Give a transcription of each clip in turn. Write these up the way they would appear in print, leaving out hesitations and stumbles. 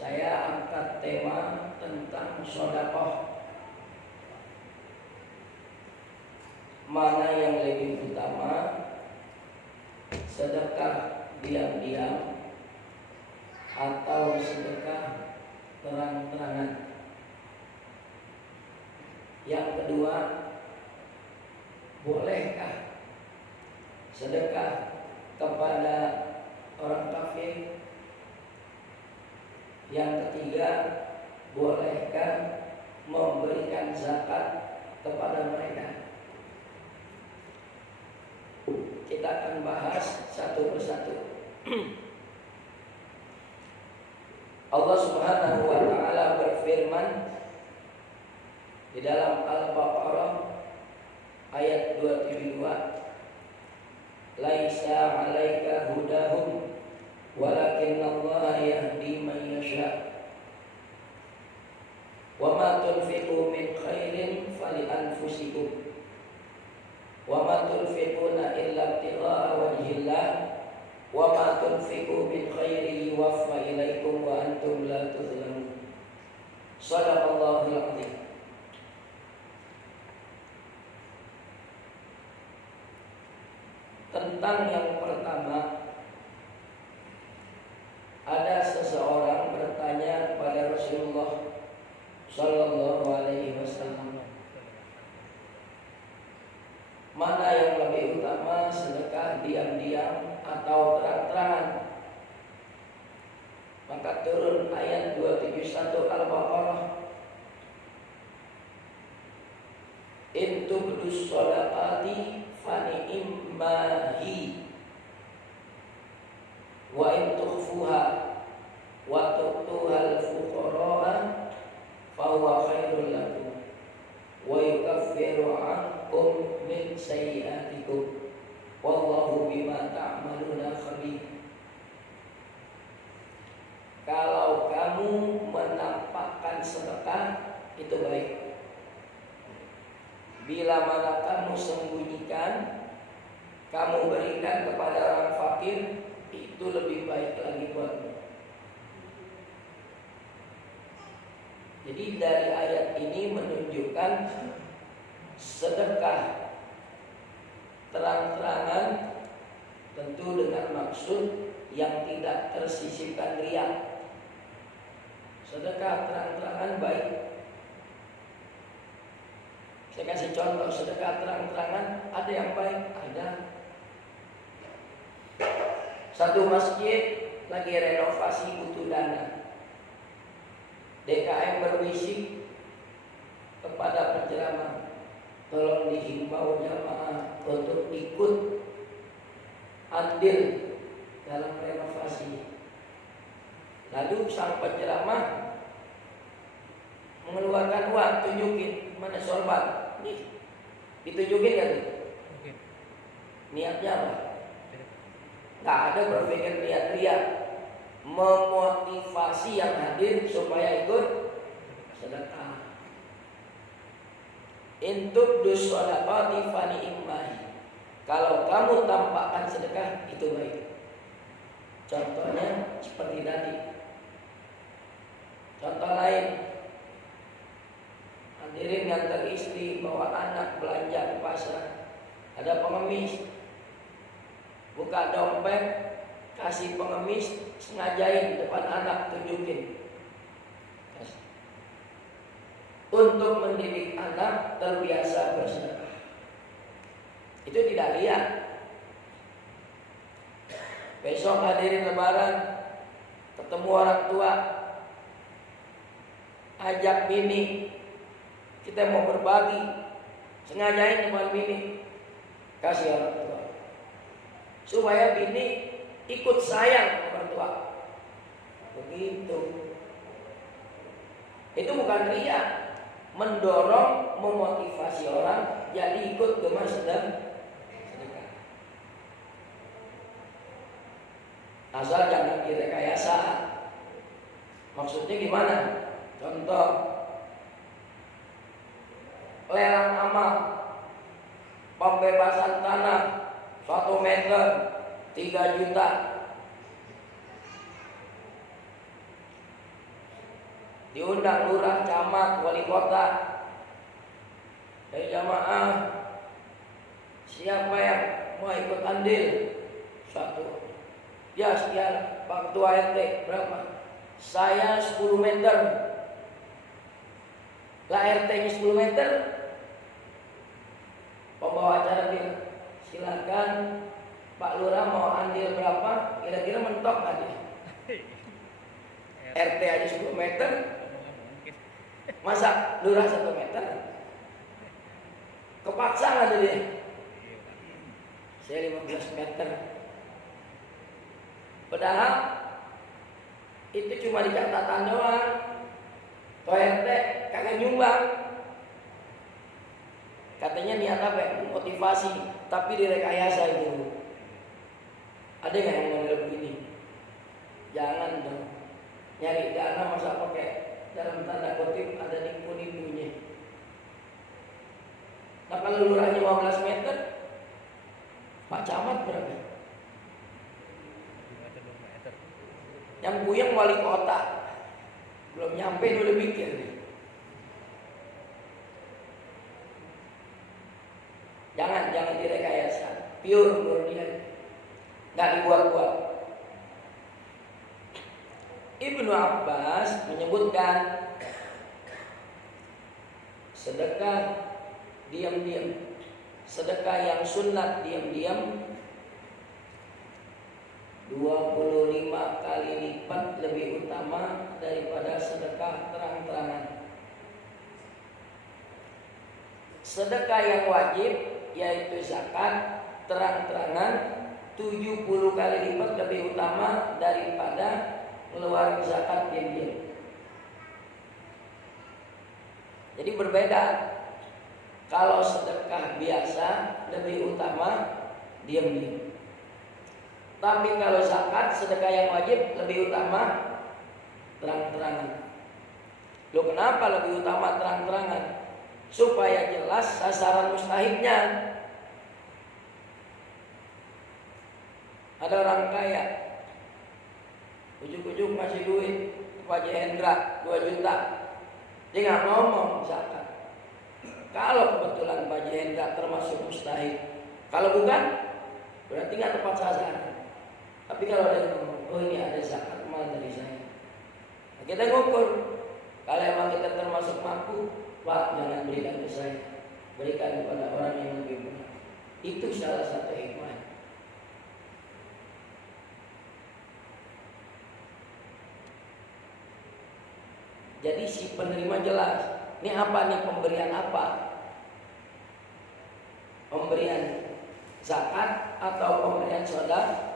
Saya angkat tema tentang sedekah. Mana yang lebih utama, sedekah diam-diam atau sedekah terang-terangan? Yang kedua, bolehkah sedekah kepada orang kafir? Yang ketiga, bolehkah memberikan zakat kepada mereka? Kita akan bahas satu persatu. Allah Subhanahu wa taala berfirman di dalam Al-Baqarah ayat 272, "Laisa 'alaika hudahum walakinnallaha yahdi man yasha. Wa ma tunfiqu min khairin fali anfusikum. Wa ma tunfiquna illa ibtigha'a wajhillah. Wa ma tunfiqu min khairin yuwaffa ilaikum wa antum la tuzlamun." Shadaqallahul 'azim. Tentang yang pertama, ada seseorang bertanya kepada Rasulullah Sallallahu Alaihi Wasallam, mana yang lebih utama, sedekah diam-diam atau terang-terangan? Maka turun ayat 271 Al-Baqarah, "In tubdus shadaqati fani'immahi wa in tukhfuha wa tu'tuhal fuqara'a fa huwa khairul lakum wa yukaffiru 'ankum min sayyi'atikum wallahu bima ta'maluna khabir." Kalau kamu menampakkan sedekah, itu baik. Bila mana kamu sembunyikan, kamu berikan kepada orang fakir, itu lebih baik lagi buatmu. Jadi dari ayat ini menunjukkan sedekah terang-terangan tentu dengan maksud yang tidak tersisipkan riya. Sedekah terang-terangan baik. Saya kasih contoh sedekah terang-terangan, ada yang baik, ada. Satu masjid lagi renovasi butuh dana. DKM berbisik kepada penceramah, tolong dihimbau jamaah untuk ikut andil dalam renovasi. Lalu sang penceramah mengeluarkan uang, tunjukin mana sorban, nih ditunjukin kan? Niatnya apa? Gak ada berpikir niat ria, memotivasi yang hadir supaya ikut sedekah. Intuk duswadaqati fani'immahi. Kalau kamu tampakkan sedekah, itu baik. Contohnya seperti tadi. Contoh lain, hadirin ngantar istri bawa anak belanja ke pasar, ada pengemis, buka dompet, kasih pengemis, sengajain depan anak, tunjukin. Untuk mendidik anak terbiasa bersedekah. Itu tidak lihat. Besok hadirin lebaran, ketemu orang tua, ajak bini, kita mau berbagi, sengajain depan bini, kasih orang tua, supaya bini ikut sayang orang tua. Begitu. Itu bukan riya, mendorong, memotivasi orang jadi ikut gemar sedekah. Asal jangan direkayasa. Maksudnya gimana? Contoh, lelang amal, pembebasan tanah 1 meter 3 juta. diundang lurah, camat, wali kota. Dari jamaah, siapa yang mau ikut andil? Satu. Ya sekian, Pak Ketua RT berapa? Saya 10 meter. Lah RT-nya 10 meter. Pembawa acara bilang, silakan Pak Lurah mau andil berapa? Kira-kira mentok nggak dia? RT aja 10 meter. Masa Lurah 1 meter? Kepaksa nggak dia? Saya 15 meter. Padahal itu cuma di catatan doang. Toh RT kagak nyumbang. Katanya niat apa? Motivasi, tapi direkayasa itu. Ada nggak yang model begini? Jangan dong. Nyari dana masa pakai dalam tanda kutip ada nipu-nipunya. Nah kalau lurahnya 15 meter, Pak Camat berapa? Yang buyang wali kota, belum nyampe udah mikir nih. Jangan direkayasa, pure murnian, nggak dibuat-buat. Ibnu Abbas menyebutkan sedekah diam-diam, sedekah yang sunat diam-diam 25 kali lipat lebih utama daripada sedekah terang-terangan. Sedekah yang wajib yaitu zakat terang-terangan 70 kali lipat lebih utama daripada mengeluarkan zakat diam-diam. Jadi berbeda. Kalau sedekah biasa lebih utama diam-diam. Tapi kalau zakat sedekah yang wajib lebih utama terang-terangan. Loh kenapa lebih utama terang-terangan? Supaya jelas sasaran mustahiknya. Ada orang kaya, ujuk-ujuk ngasih duit ke Pak Hendra 2 juta. Dia nggak ngomong zakat. Kalau kebetulan Pak Hendra termasuk mustahik, kalau bukan berarti nggak tepat sasaran. Tapi kalau ada yang ngomong, oh ini ada zakat mal dari saya, nah, kita ngukur. Kalau emang kita termasuk mampu, Pak jangan berikan ke saya, berikan kepada orang yang lebih benar. Itu salah satu hikmah. Jadi si penerima jelas, ini apa nih, pemberian apa? Pemberian zakat atau pemberian sedekah?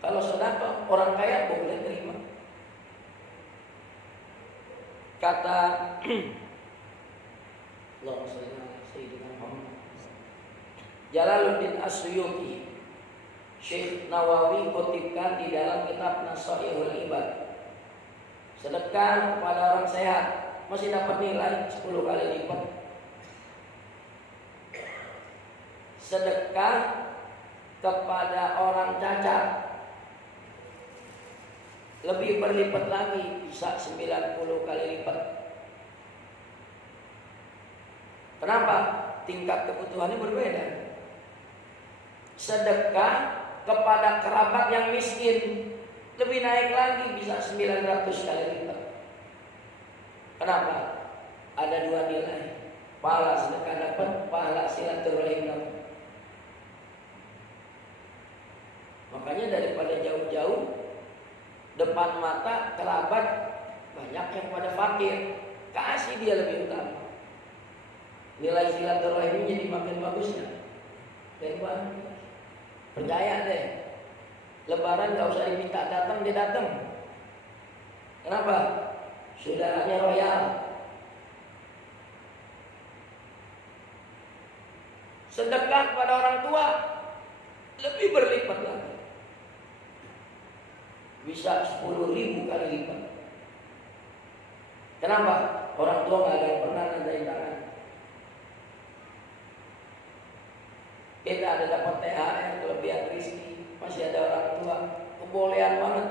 Kalau sedekah orang kaya boleh terima. Kata Allahumma shalli ala sayyidina Muhammad, Jalaluddin As-Suyuti, Syekh Nawawi kutipkan di dalam kitab Nasaihul Ibad, sedekah kepada orang sehat masih dapat nilai 10 kali lipat. Sedekah kepada orang cacat lebih berlipat lagi, bisa 90 kali lipat. Kenapa? Tingkat kebutuhannya berbeda. Sedekah kepada kerabat yang miskin lebih naik lagi, bisa 900 kali lipat. Kenapa? Ada 2 nilai. Pahala sedekah dapat, pahala silaturahim dapat. Makanya daripada jauh-jauh, depan mata kerabat banyak yang pada fakir, kasih dia lebih utama. Nilai silaturahim jadi makin bagusnya. Dan percaya deh, Lebaran gak usah diminta datang, dia datang. Kenapa? Saudaranya royal. Sedekah kepada orang tua lebih berlipat lagi, bisa 10.000 kali lipat. Kenapa? Orang tua gak ada yang pernah nandain tangan. Kita ada dapat THR, kelebihan rezeki, masih ada orang tua, kebolehan banget.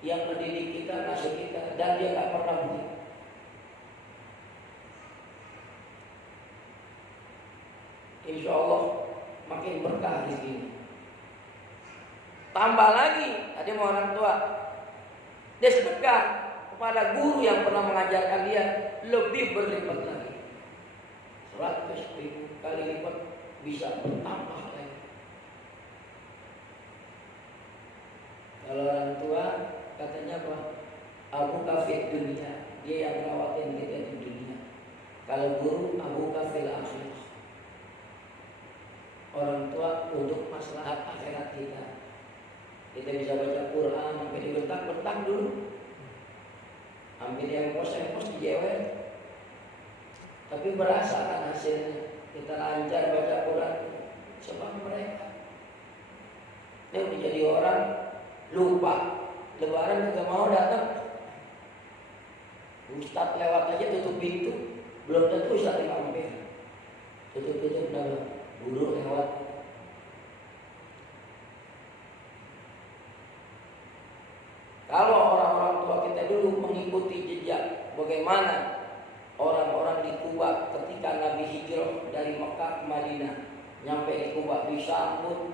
Yang mendidik kita, ngasuh kita, dan dia nggak pernah beli. Insya Allah makin berkah di sini. Tambah lagi, tadi mau orang tua, dia sedekah kepada guru yang pernah mengajarkan dia, lebih berlipat lagi. 100.000 kali lipat, bisa bertambah lagi. Kalau orang tua katanya apa? Abu kafir dunia, dia yang merawatin kita di dunia. Kalau guru, abu kafir akhirah. Orang tua untuk maslahat akhirat kita. Kita bisa baca Quran sampai dibentak-bentak dulu, ambil yang pos dijewer, tapi merasakan hasilnya. Kita lancar baca Quran sebab mereka. Dia udah jadi orang lupa, lebaran juga mau datang. Ustadz lewat aja tutup pintu, belum tentu Ustadz yang mampir. Tutup nama guru lewat. Kalau orang-orang tua kita dulu mengikuti jejak bagaimana orang-orang di Kuba ketika Nabi hijrah dari Mekah ke Madinah, nyampe di Kuba disambut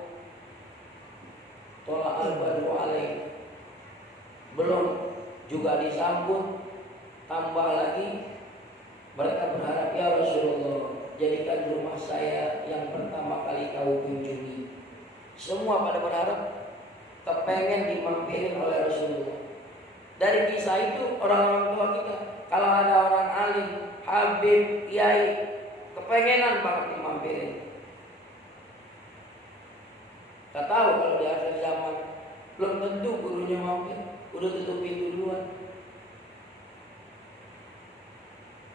tola al-badru alaih, belum juga disambut, tambah lagi mereka berharap, ya Rasulullah, jadikan rumah saya yang pertama kali kau kunjungi. Semua pada berharap kepengen dimampirin oleh Rasulullah. Dari kisah itu orang-orang tua kita, kalau ada orang alim, habib, kiai, kepengenan banget dimampirin. Gak tahu kalau di akhir zaman belum tentu gurunya mampir, udah tutup pintu duluan.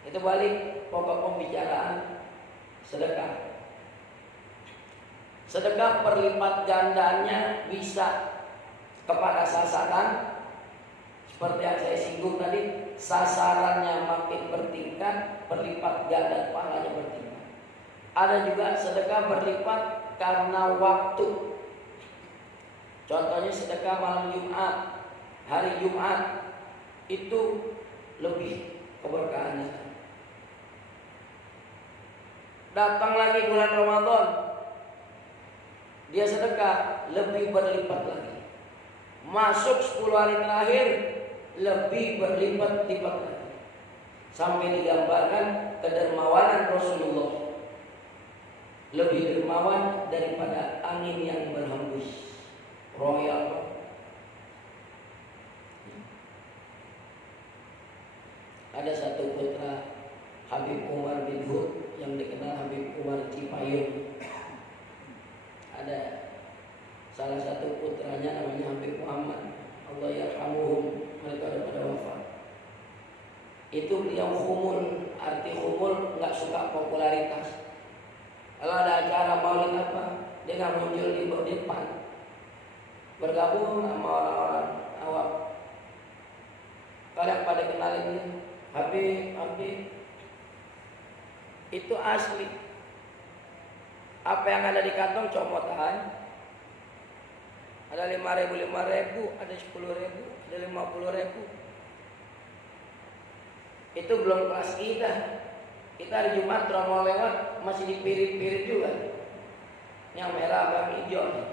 Itu balik pokok pembicaraan sedekah. Sedekah perlipat gandanya bisa kepada sasaran. Seperti yang saya singgung tadi, sasarannya makin bertingkat, berlipat ganda pahalanya bertingkat. Ada juga sedekah berlipat karena waktu. Contohnya sedekah malam Jumat, hari Jumat itu lebih keberkahannya. Datang lagi bulan Ramadan, dia sedekah lebih berlipat lagi. Masuk 10 hari terakhir lebih berlipat-lipat lagi. Sampai digambarkan kedermawanan Rasulullah, lebih dermawan daripada angin yang berhembus. Royal. Ada satu putra Habib Umar bin Hud yang dikenal Habib Umar Cipayung. Ada salah satu putranya namanya Habib Muhammad, Allah yarhamuhum, mereka sudah pada wafat. Itu beliau khumul, arti khumul nggak suka popularitas. Kalau ada acara maulid apa, dia nggak muncul di depan, bergabung sama orang-orang awam. Kalian pada kenalin ini, Habib, itu asli. Apa yang ada di kantong comotan. Ada 5.000, ada 10.000, ada 50.000. Itu belum kelas kita. Kita hari Jumat mau lewat masih dipirit-pirit juga. Yang merah sama hijau.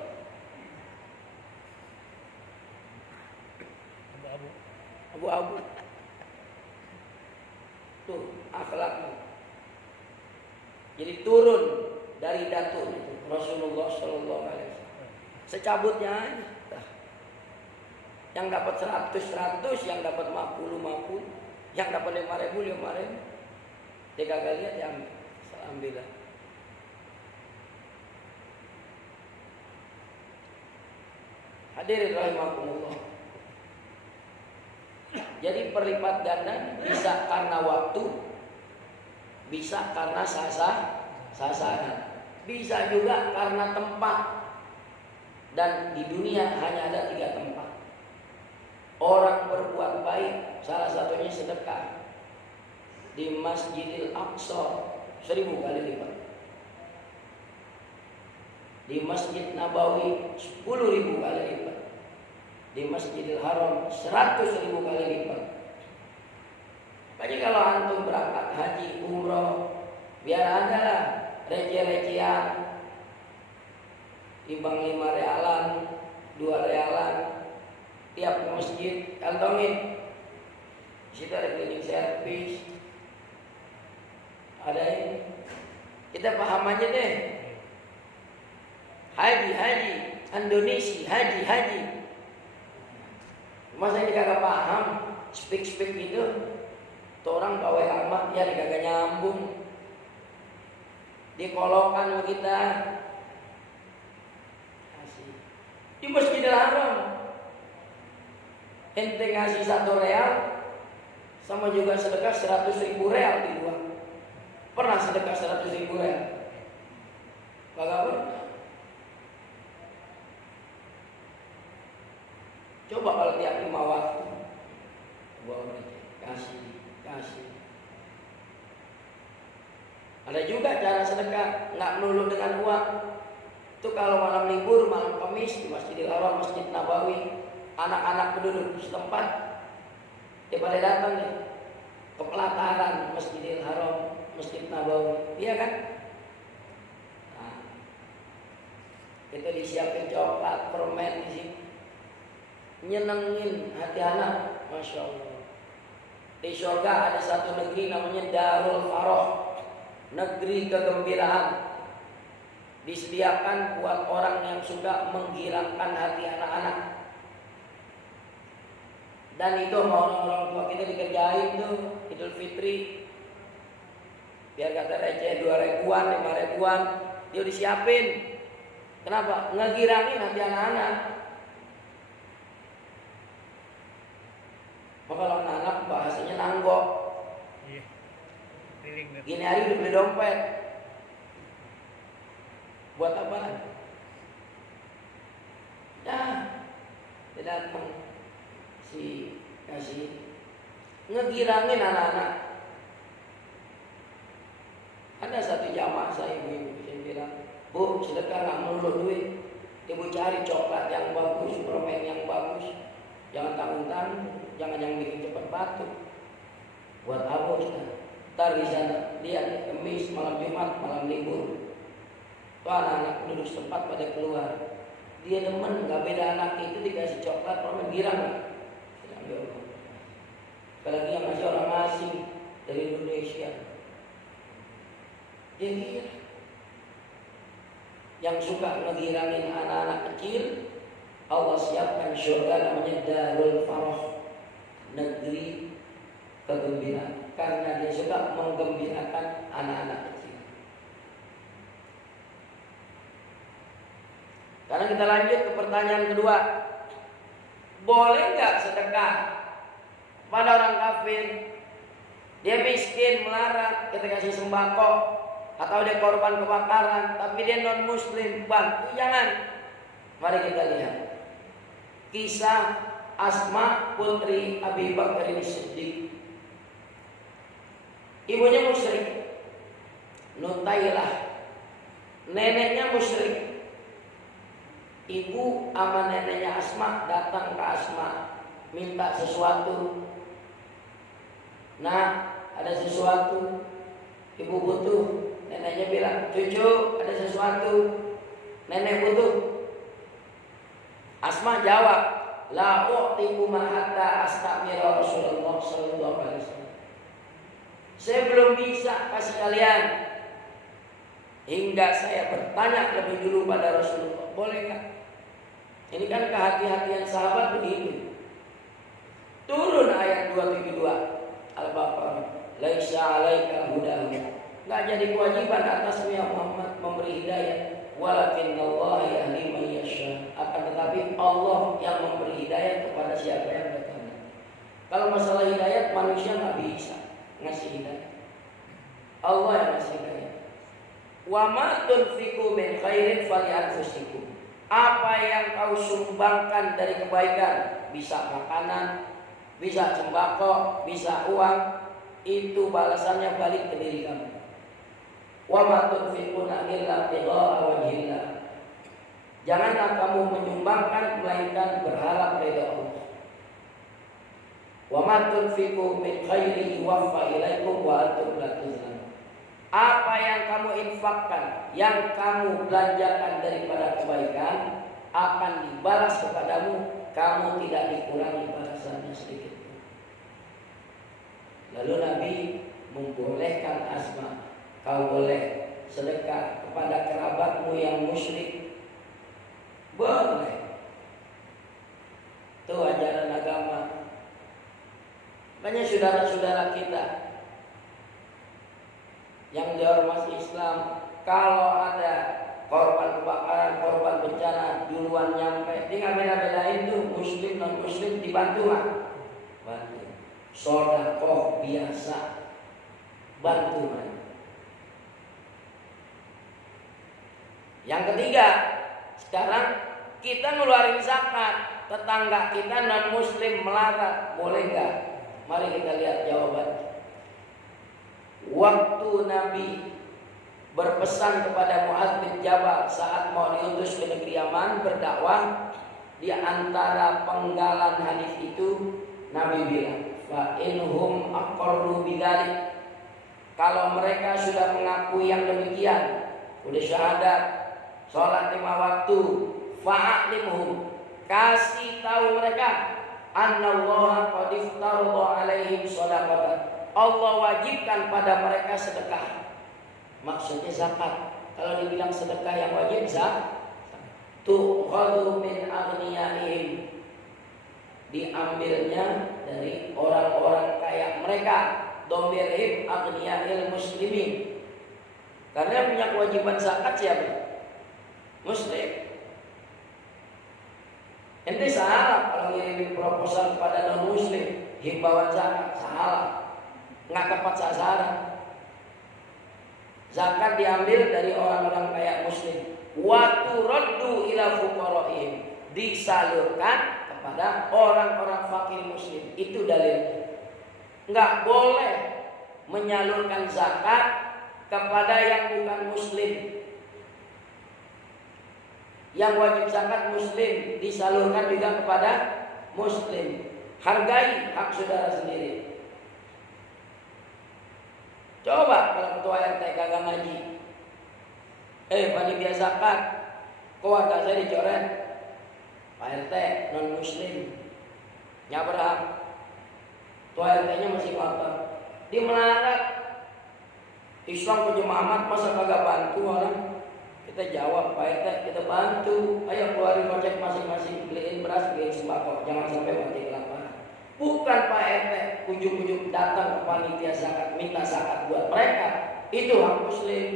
Abu-abu. Tuh akhlaknya. Jadi turun dari datuk itu Rasulullah Shallallahu Alaihi Wasallam. Secabutnya aja. Yang dapat 100, yang dapat 50, yang dapat 5.000. Dia kagak lihat yang alhamdulillah. Hadirin rahimakumullah. Jadi perlipat ganda bisa karena waktu, bisa karena sasaran, bisa juga karena tempat. Dan di dunia hanya ada 3 tempat. Orang berbuat baik, salah satunya sedekah. Di Masjidil Aqsa 1000 kali lipat. Di Masjid Nabawi 10.000 kali lipat. Di Masjidil Haram 100.000 kali lipat. Makanya kalau antum berangkat haji, umroh, biar ada lah receh-recehan, timbang 5 realan, 2 realan, tiap ke masjid, kantongin. Di situ ada cleaning service, ada ini. Kita paham aja deh. Haji, Indonesia, haji. Masa ini kagak paham, speak gitu. Tuh orang gawe amat ya kagak nyambung. Dikolokan sama kita. Kasih. Di Masjidil Haram. Ente ngasih 1 real sama juga sedekah 100.000 real di luar. Pernah sedekah 100.000 real? Kagak pernah. Coba kalau tiap 5 waktu kasih. Ada juga cara sedekah, nggak melulu dengan uang. Itu kalau malam libur, malam Kamis di Masjidil Haram, Masjid Nabawi, anak-anak penduduk setempat dia pada datang nih ke pelataran Masjidil Haram, Masjid Nabawi, iya kan? Nah, itu disiapin coklat, permen di sini, nyenengin hati anak, masya Allah. Di surga ada satu negeri namanya Darul Faroh, negeri kegembiraan. Disediakan buat orang yang suka menggirangkan hati anak-anak. Dan itu mau orang tua kita dikerjain tuh Idul Fitri. Biar kata receh 2.000-an, 5.000-an, dia disiapin. Kenapa? Ngegirangin hati anak-anak. Maka kalau anak bahasanya nanggok. Gini hari udah beli dompet. Buat apa? Nah, dia datang si kasih ngegirangin anak-anak. Ada satu jamaah saya ibu, saya bilang, Bu, sedekah nggak melulu duit. Ibu cari coklat yang bagus, permen yang bagus. Jangan tanggung-tanggung, jangan yang bikin cepat batuk. Buat apa Ustaz? Ntar di sana lihat Kamis, malam Jumat, malam libur. Tuh anak-anak penduduk setempat pada keluar. Dia demen, nggak beda anak itu dikasih coklat, permen girang. Apalagi yang masih orang asing dari Indonesia. Dia girang. Yang suka ngegirangin anak-anak kecil, Allah siapkan surga namanya Darul Faroh, negeri kegembiraan, karena dia suka menggembirakan anak-anak kecil. Sekarang kita lanjut ke pertanyaan kedua. Boleh nggak sedekah pada orang kafir? Dia miskin, melarat, kita kasih sembako, atau dia korban kebakaran, tapi dia non muslim, bantu jangan. Mari kita lihat kisah Asma putri Abi Bakar Siddiq. Ibunya musyrik, Nutailah. Neneknya musyrik. Ibu sama neneknya Asma datang ke Asma minta sesuatu. Nah, ada sesuatu, ibu butuh. Neneknya bilang, cucu ada sesuatu, nenek butuh. Asma jawab, la u'tiku ma hatta astamira Rasulullah sallallahu alaihi wasallam. Saya belum bisa kasih kalian hingga saya bertanya lebih dulu pada Rasulullah. Boleh nggak? Ini kan kehati-hatian sahabat begitu. Turun ayat 272 Al-Baqarah. Laisa 'alaika hudahum. Nggak jadi kewajiban atasmu ya Muhammad memberi hidayah. Walakinnallaha yahdi man yasha. Akan tetapi Allah yang memberi hidayah kepada siapa yang berkehendak. Kalau masalah hidayah manusia nggak bisa ngasih hidayah. Allah yang ngasih hidayah. Wa ma tunfiqu min khairin fali anfusikum. Apa yang kau sumbangkan dari kebaikan, bisa makanan, bisa sembako, bisa uang, itu balasannya balik ke diri kamu. Wa ma tunfiquna illa ibtigha'a wajhillah. Janganlah kamu menyumbangkan melainkan berharap ridha Allah. Wa ma tunfiqu min khairin yuwaffa ilaikum wa antum la tuzlamun. Apa yang kamu infakkan, yang kamu belanjakan daripada kebaikan akan dibalas kepadamu, kamu tidak dikurangi balasannya sedikit. Lalu Nabi membolehkan Asma, kau boleh sedekah kepada kerabatmu yang musyrik. Boleh. Itu ajaran agama. Banyak saudara-saudara kita yang dihormati Islam, kalau ada korban kebakaran, korban bencana duluan nyampe, dia nggak beda-bedain tuh muslim non muslim, dibantu nggak? Bantu. Sedekah biasa, bantu man. Yang ketiga, sekarang kita ngeluarin zakat, tetangga kita non muslim melarat, boleh nggak? Mari kita lihat jawabannya. Waktu Nabi berpesan kepada Mu'adz bin Jabal saat mau diutus ke negeri Yaman berdakwah, di antara penggalan hadis itu Nabi bilang, fa inhum aqarru bidzalik, kalau mereka sudah mengakui yang demikian, udah syahadat, sholat 5 waktu, fa'alimhum, kasih tahu mereka, annallaha qad iftarada alaihim shadaqatan, Allah wajibkan pada mereka sedekah. Maksudnya zakat. Kalau dibilang sedekah yang wajib zakat, tu'khadhu min aghniyaihim, diambilnya dari orang-orang kaya mereka, domirhim aghniyail muslimin. Karena punya kewajiban zakat siapa? Muslim. Ente salah kalau ngirimin proposal kepada non muslim himbauan zakat, salah, nggak tepat sasaran. Zakat diambil dari orang-orang kaya muslim. Wa turaddu ila fuqara'ihim, disalurkan kepada orang-orang fakir muslim. Itu dalilnya. Nggak boleh menyalurkan zakat kepada yang bukan muslim. Yang wajib zakat muslim, disalurkan juga kepada muslim. Hargai hak saudara sendiri. Coba kalau ketua RT kagak ngaji, panitia zakat, keluarga saya dicoret, Pak RT non muslim, nggak berhak. Ketua RT-nya masih kotor, dia melarat. Islam penjemaah masa kagak bantu orang? Kita jawab, Pak RT kita bantu, ayo keluarin kocek masing-masing, beliin beras, beliin sembako, jangan sampai mati kelaparan. Bukan Pak RT ujung-ujung datang ke panitia zakat minta zakat buat mereka, itu hak muslim.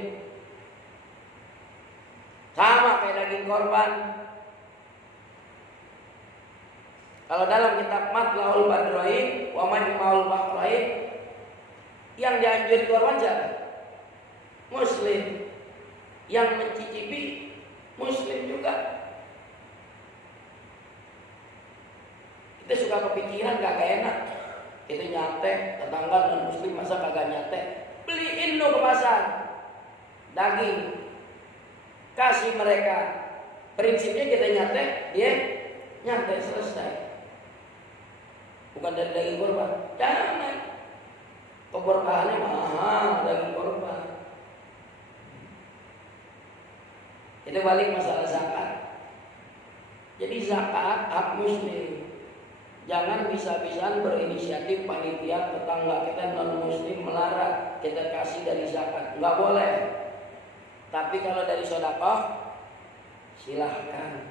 Sama kayak daging korban. Kalau dalam kitab Matla'ul Badrain wa Majma'ul Bahrain, yang dianjurkan korban siapa? Muslim. Yang mencicipi muslim juga. Kita suka kepikiran kagak enak, kita nyatek, tetangga non muslim masa kagak nyatek, beliin lo ke pasar daging, kasih mereka. Prinsipnya kita nyatek, dia nyatek, selesai. Bukan dari daging korban, jangan. Keberkahannya mahal daging korban. Kita balik masalah zakat. Jadi zakat hak muslim. Jangan bisa-bisaan berinisiatif panitia tetangga kita non muslim melarat, kita kasih dari zakat, nggak boleh. Tapi kalau dari sedekah, silahkan.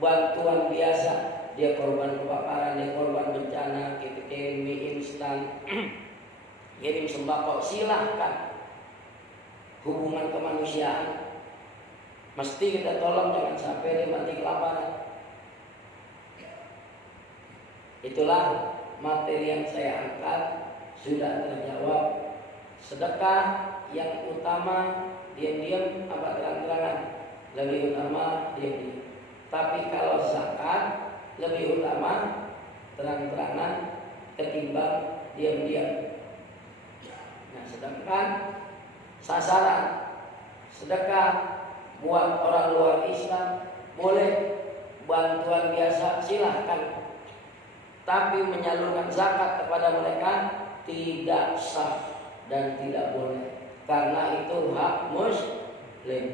Bantuan biasa, dia korban kebakaran, dia korban bencana, kita kirim mie instan, kirim sembako, silahkan. Hubungan kemanusiaan, mesti kita tolong, jangan sampai dia mati kelaparan. Itulah materi yang saya angkat, sudah terjawab. Sedekah yang utama diam-diam apa terang-terangan, lebih utama diam-diam. Tapi kalau zakat lebih utama terang-terangan ketimbang diam-diam. Nah, sedangkan sasaran sedekah buat orang luar Islam boleh, bantuan biasa silahkan. tapi menyalurkan zakat kepada mereka tidak sah dan tidak boleh, karena itu hak muslim.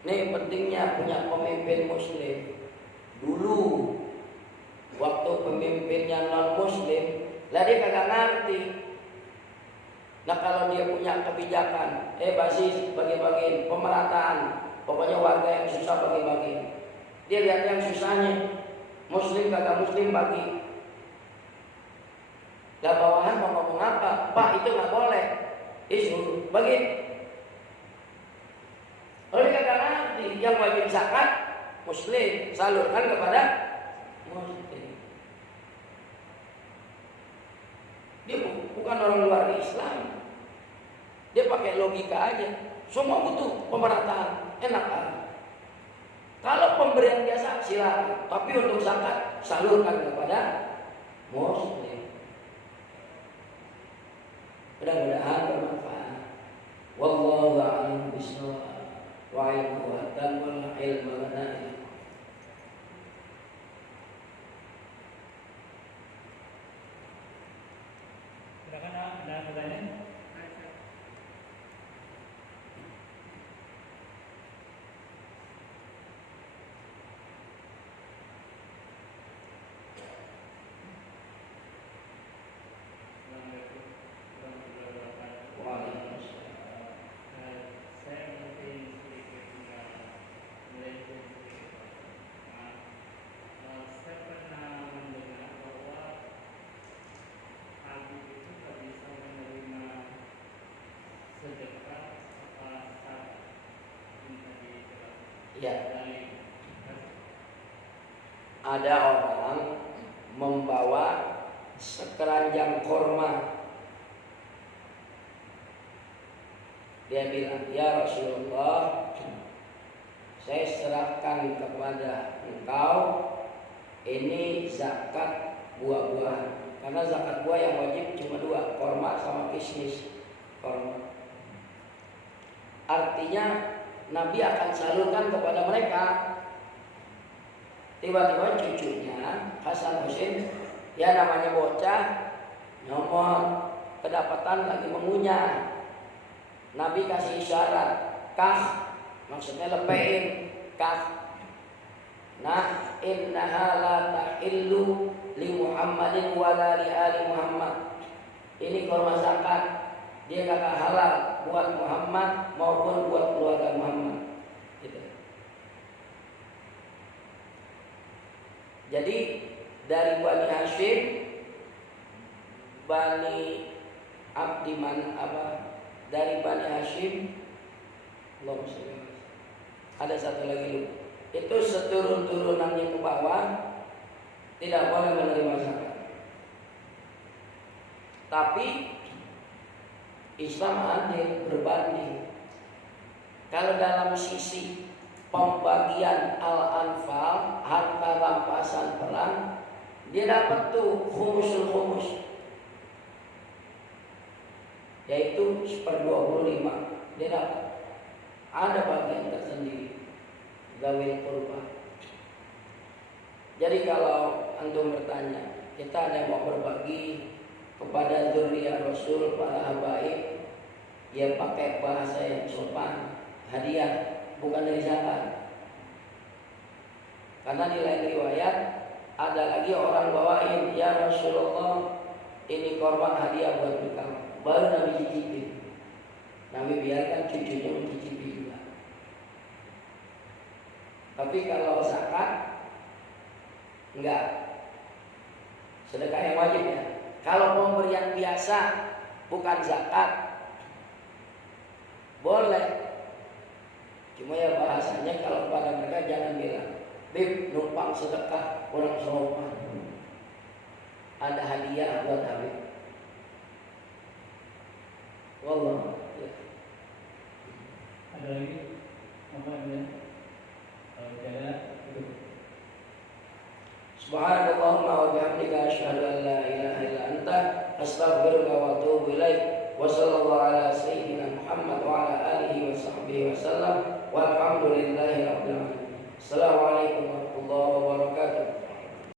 Ini pentingnya punya pemimpin muslim. Dulu waktu pemimpinnya non muslim, lah dia kagak ngerti. Nah kalau dia punya kebijakan, basis bagi-bagi pemerataan, pokoknya warga yang susah bagi-bagi. Dia lihat yang susahnya, muslim kagak muslim bagi. Lah bawahan mau ngomong apa? Pak itu nggak boleh. Suruh bagi. Kalau dia kagak ngerti, yang wajib zakat muslim, salurkan kepada muslim. Dia bukan orang luar Islam. Dia pakai logika aja. Semua butuh pemerataan, enak kan? Kalau pemberian biasa silakan, tapi untuk zakat salurkan kepada muslim. Mudah-mudahan bermanfaat. Wallahu a'lam bishawab. Wa ilmu dan wal ilmu lana. Silakan, ada pertanyaan? Ya. Ada orang membawa sekeranjang korma. Dia bilang, "Ya Rasulullah, saya serahkan kepada engkau ini zakat buah-buahan. Karena zakat buah yang wajib cuma dua, korma sama kismis." Korma. Artinya Nabi akan salurkan kepada mereka. Tiba-tiba cucunya Hasan Husin, ya namanya bocah, nyomot, kedapatan lagi mengunyah. Nabi kasih isyarat, kah, maksudnya lepein, kah. Nah, innaha la tahillu li Muhammadin wa la li ali Muhammad. Ini korma zakat. Dia kagak halal buat Muhammad maupun buat keluarga Muhammad. Gitu. Jadi dari Bani Hashim, Bani Abdiman dari Bani Hashim, ada satu lagi, itu seturun-turunannya ke bawah tidak boleh menerima zakat. Tapi Islam adil, berbanding. Kalau dalam sisi pembagian al-anfal, harta rampasan perang, dia dapat tuh khumusul, yaitu 1/25. Dia dapat. Ada bagian tersendiri, zawil qurba. Jadi kalau antum bertanya, kita ada yang mau berbagi kepada zuriyah Rasul, para habaib, ya pakai bahasa yang sopan, hadiah, bukan dari zakat. Karena nilai riwayat ada lagi orang bawain, ya Rasulullah, ini korban hadiah buat engkau. Baru Nabi cicipin. Nabi biarkan cucunya mencicipi juga. Tapi kalau zakat enggak, sedekah yang wajib ya. Kalau pemberian biasa bukan zakat boleh. Cuma ya bahasanya kalau pada mereka jangan bilang, "Bib, numpang sedekah orang sopan. Ada hadiah buat Habib." Wallah. Ada lagi? Apa ya? Kalau tidak itu. Subhanallahumma wa bihamdika asyhadu an la ilaha illa anta astaghfiruka wa atubu ilaik. Wa sallallahu ala sayyidina Muhammad wa ala alihi wa sahbihi wasallam. Walhamdulillahi rabbil alamin. Assalamualaikum warahmatullahi wabarakatuh.